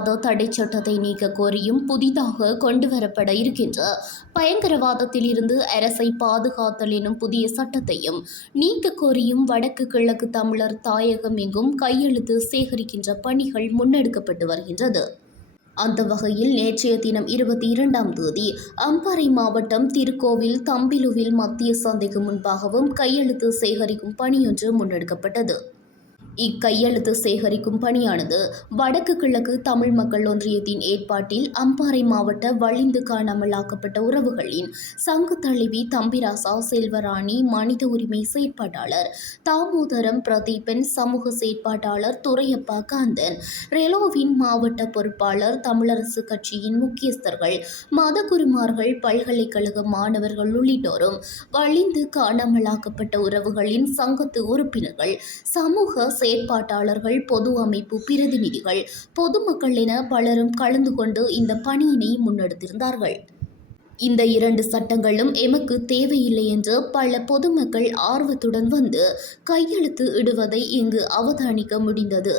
பயங்கரவாத தடை சட்டத்தை நீக்க கோரியும் புதிதாக கொண்டுவரப்பட இருக்கின்ற பயங்கரவாதத்தில் இருந்து அரசை பாதுகாத்தல் எனும் புதிய சட்டத்தையும் நீக்க கோரியும் வடக்கு கிழக்கு தமிழர் தாயகம் எங்கும் கையெழுத்து சேகரிக்கின்ற பணிகள் முன்னெடுக்கப்பட்டு வருகின்றது. அந்த வகையில் நேற்றைய தினம் 22ஆம் தேதி அம்பாறை மாவட்டம் திருக்கோவில் தம்பிலுவில் மத்திய சந்தைக்கு முன்பாகவும் கையெழுத்து சேகரிக்கும் பணியொன்று முன்னெடுக்கப்பட்டது. இக்கையெழுத்து சேகரிக்கும் பணியானது வடக்கு கிழக்கு தமிழ் மக்கள் ஒன்றியத்தின் ஏற்பாட்டில் அம்பாறை மாவட்ட வலிந்து காணாமலாக்கப்பட்ட உறவுகளின் சங்க தலைவி தம்பிராசா செல்வராணி, மனித உரிமை செயற்பாட்டாளர் தாமோதரம் பிரதீபன், சமூக செயற்பாட்டாளர் துரையப்பா காந்தன், ரெலோவின் மாவட்ட பொறுப்பாளர், தமிழரசு கட்சியின் முக்கியஸ்தர்கள், மதகுருமார்கள், பல்கலைக்கழக மாணவர்கள் உள்ளிட்டோரும் வலிந்து காணாமலாக்கப்பட்ட உறவுகளின் சங்கத்து உறுப்பினர்கள், சமூக செயற்பாட்டாளர்கள், பொது அமைப்பு பிரதிநிதிகள், பொதுமக்கள் என பலரும் கலந்து கொண்டு இந்த பணியினை முன்னெடுத்திருந்தார்கள். இந்த 2 சட்டங்களும் எமக்கு தேவையில்லை என்று பல பொதுமக்கள் ஆர்வத்துடன் வந்து கையெழுத்து இடுவதை இங்கு அவதானிக்க முடிந்தது.